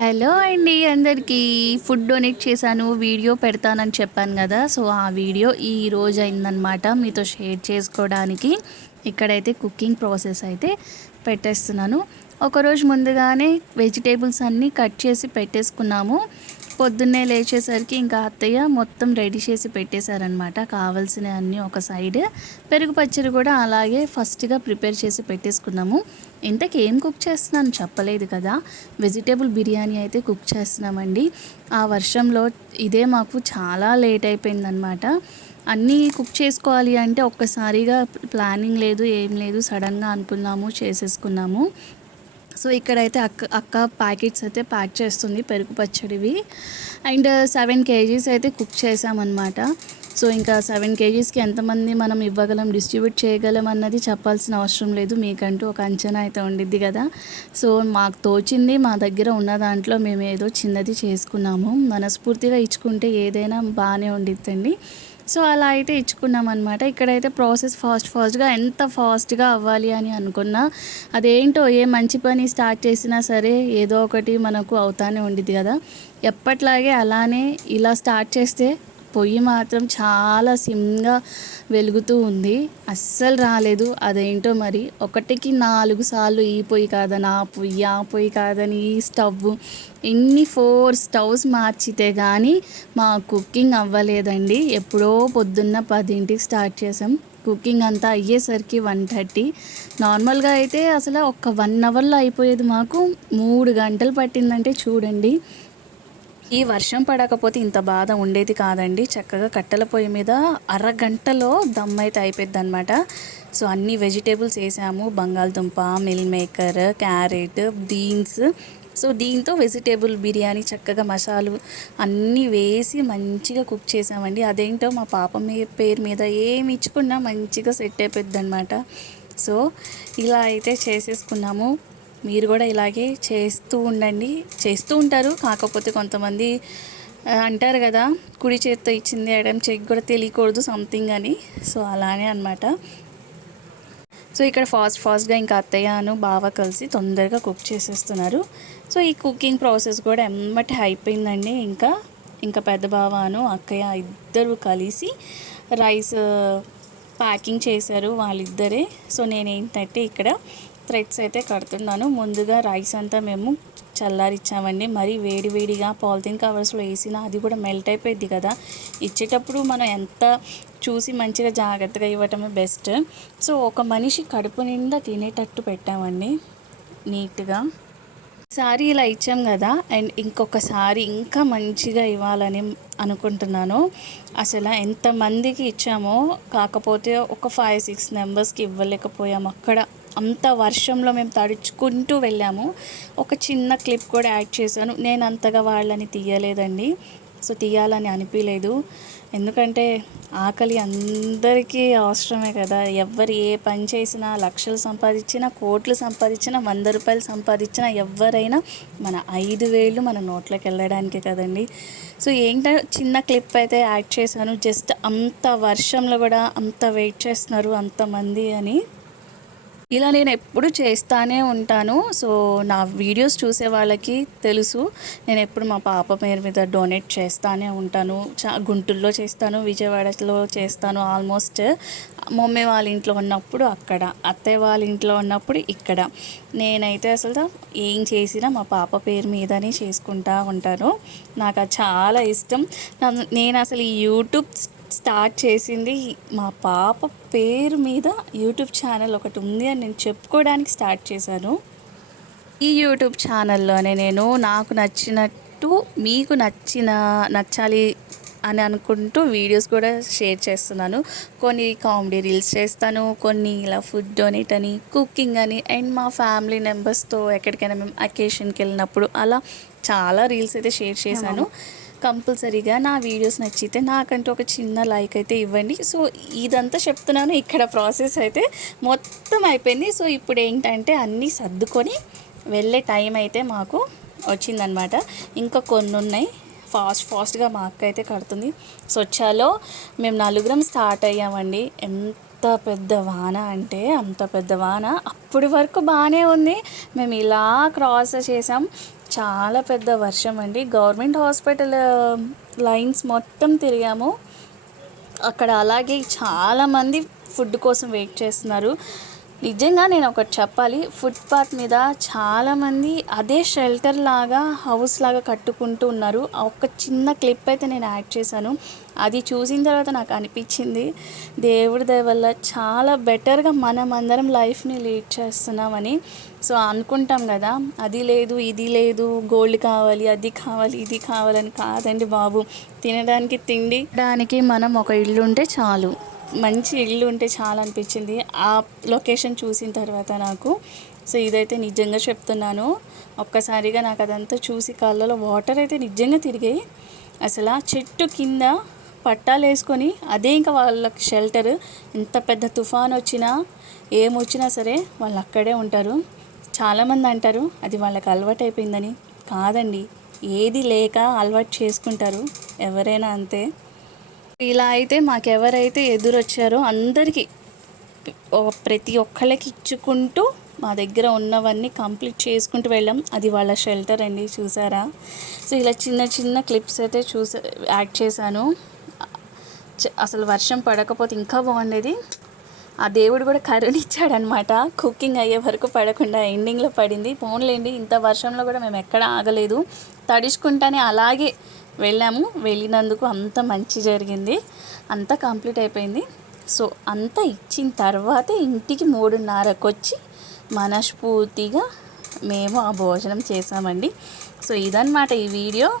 Hello అండి అందరికీ. Food donate చేశాను వీడియో పెడతానని చెప్పాను కదా. సో ఆ వీడియో ఈ రోజు అయిందనమాట మీతో షేర్ చేసుకోవడానికి. ఇక్కడైతే కుకింగ్ ప్రాసెస్ అయితే పెట్టేస్తున్నాను. ఒకరోజు ముందుగానే వెజిటేబుల్స్ అన్నీ కట్ చేసి పెట్టేసుకున్నాము. పొద్దున్నే లేచేసరికి ఇంకా అత్తయ్య మొత్తం రెడీ చేసి పెట్టేశారనమాట కావాల్సిన అన్నీ ఒక సైడ్. పెరుగు పచ్చడి కూడా అలాగే ఫస్ట్గా ప్రిపేర్ చేసి పెట్టేసుకున్నాము ఇంతకీ ఏం కుక్ చేస్తున్నాను చెప్పలేదు కదా. వెజిటేబుల్ బిర్యానీ అయితే కుక్ చేస్తున్నామండి. ఆ వర్షంలో ఇదే మాకు చాలా లేట్ అయిపోయిందనమాట అన్నీ కుక్ చేసుకోవాలి అంటే ఒక్కసారిగా ప్లానింగ్ లేదు ఏం లేదు సడన్గా అనుకున్నాము చేసేసుకున్నాము. సో ఇక్కడైతే అక్క అక్క ప్యాకెట్స్ అయితే ప్యాక్ చేస్తుంది పెరుగు పచ్చడివి. అండ్ సెవెన్ కేజీస్ అయితే కుక్ చేసామన్నమాట. సో ఇంకా సెవెన్ కేజీస్కి ఎంతమంది మనం ఇవ్వగలం డిస్ట్రిబ్యూట్ చేయగలం అన్నది చెప్పాల్సిన అవసరం లేదు. మీకంటూ ఒక అంచనా అయితే ఉండిద్ది కదా. సో మాకు తోచింది మా దగ్గర ఉన్న దాంట్లో మేము ఏదో చిన్నది చేసుకున్నాము. మనస్ఫూర్తిగా ఇచ్చుకుంటే ఏదైనా బాగానే ఉండిద్దండి. సో అలా అయితే ఇచ్చుకున్నాం అనమాట ఇక్కడైతే ప్రాసెస్ ఫాస్ట్ ఫాస్ట్గా ఎంత ఫాస్ట్గా అవ్వాలి అని అనుకున్నా అదేంటో ఏ మంచి పని స్టార్ట్ చేసినా సరే ఏదో ఒకటి మనకు అవుతానే ఉండిద్ది కదా. ఎప్పట్లాగే అలానే ఇలా స్టార్ట్ చేస్తే పొయ్యి మాత్రం చాలా సిమ్గా వెలుగుతూ ఉంది. అస్సలు రాలేదు. అదేంటో మరి? ఒకటికి నాలుగు సార్లు ఈ పొయ్యి కాదని ఆ పొయ్యి ఆ పొయ్యి కాదని ఈ స్టవ్ ఎన్ని ఫోర్ స్టవ్స్ మార్చితే కానీ మా కుకింగ్ అవ్వలేదండి. ఎప్పుడో పొద్దున్న పదింటికి స్టార్ట్ చేసాం. కుకింగ్ అంతా అయ్యేసరికి వన్ థర్టీ. నార్మల్గా అయితే అసలు ఒక వన్ అవర్లో అయిపోయేది మాకు. మూడు గంటలు పట్టిందంటే చూడండి. ఈ వర్షం పడకపోతే ఇంత బాధ ఉండేది కాదండి. చక్కగా కట్టెల పొయ్యి మీద అరగంటలో దమ్ అయితే అయిపోద్ది అనమాట సో అన్ని వెజిటేబుల్స్ వేసాము. బంగాళదుంప meal maker carrot beans. So దీంతో వెజిటేబుల్ బిర్యానీ చక్కగా మసాలు అన్నీ వేసి మంచిగా కుక్ చేసామండి. అదేంటో మా పాప మీ పేరు మీద ఏమి ఇచ్చుకున్నా మంచిగా సెట్ అయిపోద్ది అనమాట సో ఇలా అయితే చేసేసుకున్నాము. మీరు కూడా ఇలాగే చేస్తూ ఉండండి. చేస్తూ ఉంటారు. కాకపోతే కొంతమంది అంటారు కదా కుడి చేత్తో ఇచ్చింది ఎడం చెక్ కూడా తెలియకూడదు సంథింగ్ అని. సో అలానే అనమాట సో ఇక్కడ ఫాస్ట్ ఫాస్ట్గా ఇంకా అత్తయ్యను బాగా కలిసి తొందరగా కుక్ చేసేస్తున్నారు. సో ఈ కుకింగ్ ప్రాసెస్ కూడా ఎమ్మటి అయిపోయిందండి. ఇంకా ఇంకా పెద్ద బావను అక్కయ్య ఇద్దరు కలిసి రైస్ ప్యాకింగ్ చేశారు వాళ్ళిద్దరే. సో నేనేంటంటే ఇక్కడ థ్రెడ్స్ అయితే కడుతున్నాను. ముందుగా రైస్ అంతా మేము చల్లారిచ్చామండి. మరి వేడివేడిగా పాలిథిన్ కవర్స్లో వేసినా అది కూడా మెల్ట్ అయిపోయింది కదా. ఇచ్చేటప్పుడు మనం ఎంత చూసి మంచిగా జాగ్రత్తగా ఇవ్వటమే బెస్ట్. సో ఒక మనిషి కడుపు నిండా తినేటట్టు పెట్టామండి. నీట్గా. సారీ ఇలా ఇచ్చాం కదా. అండ్ ఇంకొకసారి ఇంకా మంచిగా ఇవ్వాలని అనుకుంటున్నాను. అసలు ఎంతమందికి ఇచ్చామో కాకపోతే ఒక ఫైవ్ సిక్స్ మెంబర్స్కి ఇవ్వలేకపోయాము అక్కడ. అంత వర్షంలో మేము తడుచుకుంటూ వెళ్ళాము. ఒక చిన్న క్లిప్ కూడా యాడ్ చేశాను. నేను అంతగా వాళ్ళని తీయలేదండి. సో తీయాలని అనిపించలేదు ఎందుకంటే ఆకలి అందరికీ అవసరమే కదా. ఎవరు ఏ పని చేసినా లక్షలు సంపాదించినా కోట్లు సంపాదించినా వంద రూపాయలు సంపాదించినా ఎవరైనా మన ఐదు వేలు మన నోట్లోకి వెళ్ళడానికే కదండి. సో ఏంటో చిన్న క్లిప్ అయితే యాడ్ చేశాను. జస్ట్ అంత వర్షంలో కూడా అంత వెయిట్ చేస్తున్నారు అంతమంది అని. ఇలా నేను ఎప్పుడు చేస్తానే ఉంటాను. సో నా వీడియోస్ చూసే వాళ్ళకి తెలుసు. నేను ఎప్పుడు మా పాప పేరు మీద డొనేట్ చేస్తానే ఉంటాను. చా గుంటూరులో చేస్తాను విజయవాడలో చేస్తాను ఆల్మోస్ట్. మమ్మీ వాళ్ళ ఇంట్లో ఉన్నప్పుడు అక్కడ అత్తయ్య వాళ్ళ ఇంట్లో ఉన్నప్పుడు ఇక్కడ. నేనైతే అసలు ఏం చేసినా మా పాప పేరు మీదనే చేసుకుంటా ఉంటాను. నాకు అది చాలా ఇష్టం. నేను అసలు ఈ యూట్యూబ్ స్టార్ట్ చేసింది. మా పాప పేరు మీద యూట్యూబ్ ఛానల్ ఒకటి ఉంది అని నేను చెప్పుకోవడానికి స్టార్ట్ చేశాను. ఈ యూట్యూబ్ ఛానల్లోనే నేను నాకు నచ్చినట్టు మీకు నచ్చిన నచ్చాలి అని అనుకుంటూ వీడియోస్ కూడా షేర్ చేస్తున్నాను. కొన్ని కామెడీ రీల్స్ చేస్తాను కొన్ని ఇలా ఫుడ్ డొనేట్ అని కుకింగ్ అని అండ్ మా ఫ్యామిలీ మెంబర్స్తో ఎక్కడికైనా మేము అకేషన్కి వెళ్ళినప్పుడు అలా చాలా రీల్స్ అయితే షేర్ చేశాను. కంపల్సరీగా నా వీడియోస్ నచ్చితే నాకంటూ ఒక చిన్న లైక్ అయితే ఇవ్వండి. సో ఇదంతా చెప్తున్నాను. ఇక్కడ ప్రాసెస్ అయితే మొత్తం అయిపోయింది. సో ఇప్పుడు ఏంటంటే అన్నీ సర్దుకొని వెళ్ళే టైం అయితే మాకు వచ్చిందనమాట ఇంకా కొన్ని ఉన్నాయి. ఫాస్ట్ ఫాస్ట్గా మా అక్క అయితే కడుతుంది. స్వచ్ఛలో మేము నలుగురం స్టార్ట్ అయ్యామండి. ఎంత పెద్ద వాన అంటే అంత పెద్ద వాన. అప్పటి వరకు బాగానే ఉంది. మేము ఇలా క్రాస్ చేసాం. చాలా పెద్ద వర్షం అండి. గవర్నమెంట్ హాస్పిటల్ లైన్స్ మొత్తం తిరిగాము. అక్కడ అలాగే చాలామంది ఫుడ్ కోసం వెయిట్ చేస్తున్నారు. నిజంగా నేను ఒకటి చెప్పాలి ఫుట్పాత్ మీద చాలామంది అదే షెల్టర్ లాగా హౌస్ లాగా కట్టుకుంటూ ఉన్నారు. ఒక చిన్న క్లిప్ అయితే నేను యాడ్ చేశాను. అది చూసిన తర్వాత నాకు అనిపించింది దేవుడి దయ వల్ల చాలా బెటర్గా మనం అందరం లైఫ్ని లీడ్ చేస్తున్నామని. సో అనుకుంటాం కదా అది లేదు ఇది లేదు గోల్డ్ కావాలి అది కావాలి ఇది కావాలని కాదండి బాబు. తినడానికి తిండి దానికి మనం ఒక ఇల్లు ఉంటే చాలు. మంచి ఇల్లు ఉంటే చాలా అనిపించింది. ఆ లొకేషన్ చూసిన తర్వాత నాకు. సో ఇదైతే నిజంగా చెప్తున్నాను. ఒక్కసారిగా నాకు అదంతా చూసి కళ్ళలో వాటర్ అయితే నిజంగా తిరిగాయి. అసలు ఆ చెట్టు కింద పట్టాలు వేసుకొని అదే ఇంకా వాళ్ళకి షెల్టర్. ఎంత పెద్ద తుఫాన్ వచ్చినా ఏమొచ్చినా సరే వాళ్ళు అక్కడే ఉంటారు. చాలామంది అంటారు అది వాళ్ళకి అలవాటు అయిపోయిందని కాదండి ఏది లేక అలవాటు చేసుకుంటారు ఎవరైనా అంతే. ఇలా అయితే మాకెవరైతే ఎదురొచ్చారో అందరికీ ప్రతి ఒక్కళ్ళకి ఇచ్చుకుంటూ మా దగ్గర ఉన్నవన్నీ కంప్లీట్ చేసుకుంటూ వెళ్ళాం. అది వాళ్ళ షెల్టర్ అండి చూసారా? సో ఇలా చిన్న చిన్న క్లిప్స్ అయితే చూసా యాడ్ చేశాను. చ- అసలు వర్షం పడకపోతే ఇంకా బాగుండేది. ఆ దేవుడు కూడా కరుణిచ్చాడనమాట కుకింగ్ అయ్యే వరకు పడకుండా ఎండింగ్లో పడింది. పోన్లేండి ఇంత వర్షంలో కూడా మేము ఎక్కడ ఆగలేదు. తడుచుకుంటానే అలాగే వెళ్ళాము. వెళ్ళినందుకు అంత మంచి జరిగింది. అంతా కంప్లీట్ అయిపోయింది. సో అంతా ఇచ్చిన తర్వాత ఇంటికి మూడున్నరకు వచ్చి మనస్ఫూర్తిగా మేము ఆ భోజనం చేసామండి. సో ఇదన్నమాట ఈ వీడియో.